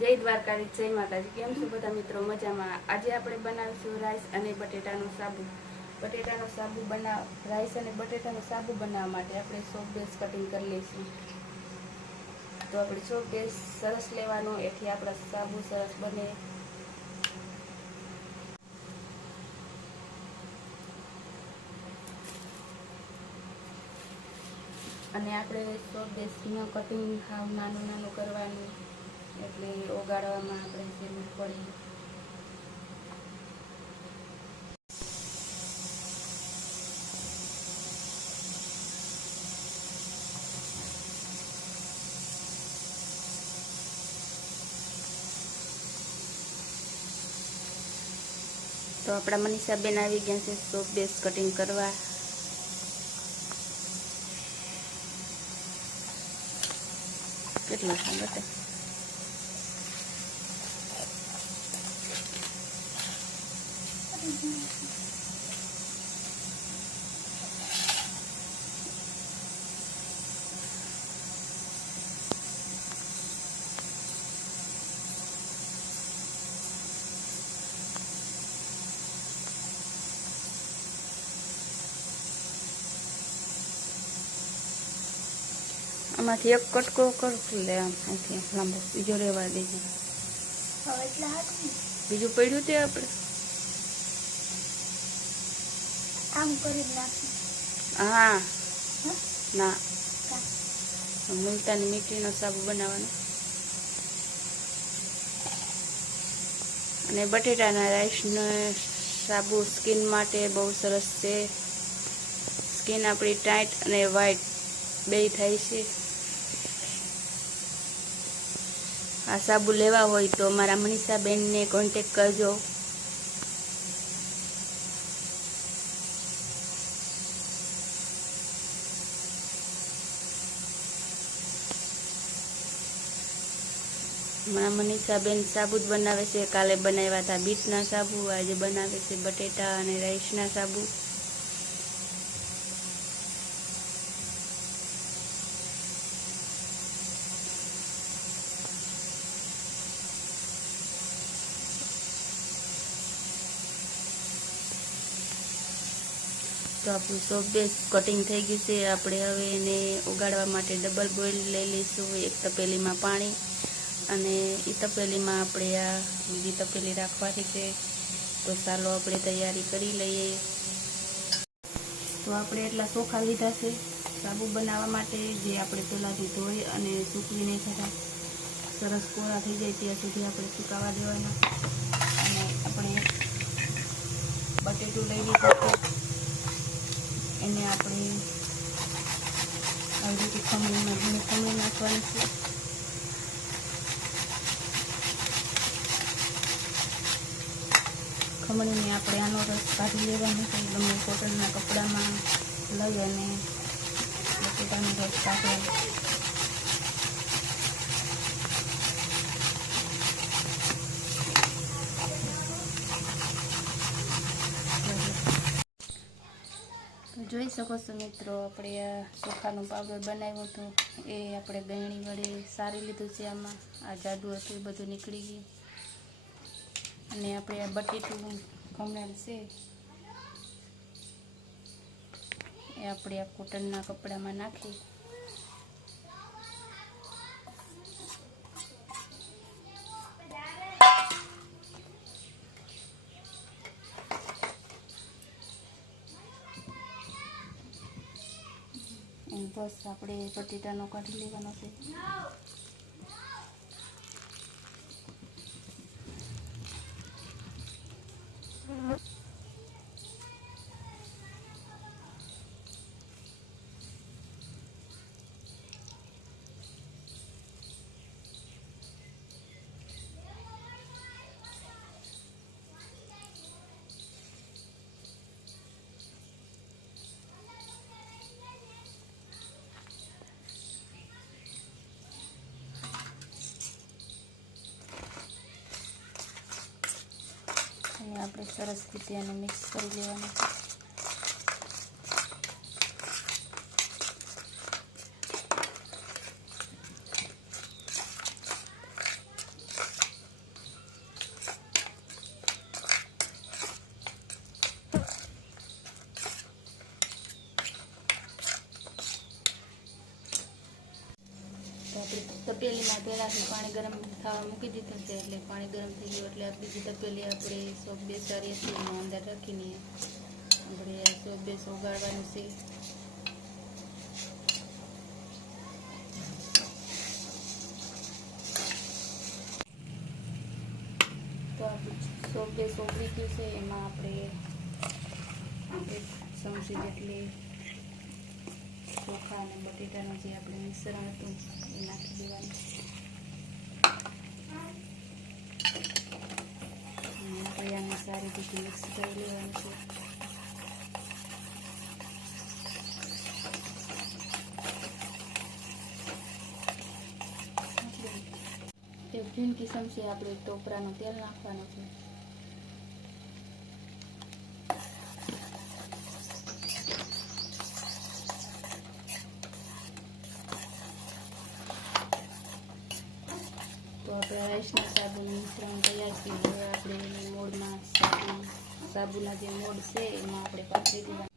જય દ્વારકાધીશ, જય માતાજી। કેમ છો બધા મિત્રો? મજામાં। આજે આપણે બનાવીશું રાઈસ અને બટેટાનો સાબુ। રાઈસ અને બટેટાનો સાબુ બનાવવા માટે આપણે સોપ બેઝ કટિંગ કરી લઈશું। તો આપણે સોપ બેઝ સરસ લેવાનો, એથી આપણા સાબુ સરસ બને। અને આપણે સોપ બેઝનું કટિંગ હાવ નાનું નાનું કરવાનું, એટલે ઓગાળવામાં આપણે જરૂર પડે। તો આપણા મનીષાબેન આવી ગયા છે સોપ બેઝ કટિંગ કરવા। કેટલું બટે આમાંથી એક કટકો કર લે, આમ અહીંથી લાંબો બીજો રહેવા દેજો। બીજું પડ્યું તે આપણે આમ કરી નાખી। હા ના, મુલતાની મીઠીનો સાબુ બનાવવાનો। અને બટેટાના રાઈસનો સાબુ સ્કિન માટે બહુ સરસ છે। સ્કિન આપણી ટાઈટ અને વ્હાઈટ બેય થાય છે। આ સાબુ લેવા હોય તો મારા મનીષાબેનને કોન્ટેક કરજો। મારા મનીષાબેન સાબુ જ બનાવે છે। કાલે બનાવ્યા હતા બીટના સાબુ, આજે બનાવે છે બટેટા અને રાઈસના સાબુ। તો આપણું સોપ બેઝ કટિંગ થઈ ગયું છે। આપણે હવે એને ઉગાડવા માટે ડબલ બોઇલ લઈ લઈશું। એક તપેલીમાં પાણી, અને એ તપેલીમાં આપણે આ બીજી તપેલી રાખવાની છે। તો ચાલો આપણે તૈયારી કરી લઈએ। તો આપણે એટલા ચોખા લીધા છે સાબુ બનાવવા માટે, જે આપણે પહેલાંથી ધોઈ અને સૂકવીને થતા સરસ કોરા થઈ જાય ત્યાં સુધી આપણે સુકાવા દેવાના। અને આપણે બટેટું લઈ લીધું છે, એને આપણે આવી રીતે ખમણી નાખવાની છે। ખમણીને આપણે આનો રસ કાઢી લેવાનો છે। ગમે કોટનના કપડામાં લઈ અને બટેટાનો રસ કાઢવાનો। જોઈ શકો છો મિત્રો, આપણે આ ચોખાનું પાવડર બનાવ્યું હતું એ આપણે ગળણી વડે સારી લીધું છે। આમાં આ જાડુ હતું એ બધું નીકળી ગયું। અને આપણે આ બટેટું ખમણેલ છે એ આપણે આ કોટનના કપડામાં નાખી બસ આપણે બટેટાનો કાઢી લેવાનો છે। અને આપણે સરસ રીતે આને મિક્સ કરી લેવાનું છે। પહેલાંથી પાણી ગરમ થવા મૂકી દીધું છે, એટલે પાણી ગરમ થઈ ગયું એટલે આ બીજી તપેલી આપણે સોપ બેસાડીએ છીએ એમાં અંદર રાખીને આપણે આ સોપ બેસ ઉગાડવાનું છે. તો આપણું સોપ બેસ ઉગડી ગયું છે. એમાં આપણે 1 ચમચી જેટલી ચોખા અને બટેટાનું જે આપણે મિશ્રણ હતું એ નાખી દેવાનું. અને આપણે આને સારી રીતે મિક્સ કરી લેવાનું છે. એક ઝીણકી ચમચી આપણે ટોપરાનું તેલ નાખવાનું છે. તો આપણે રાઈસના સાબુનું મિશ્રણ તૈયાર છે. હવે આપણે એની મોડમાં સાબુના જે મોડ છે એમાં આપણે પાથરી દેવાનું.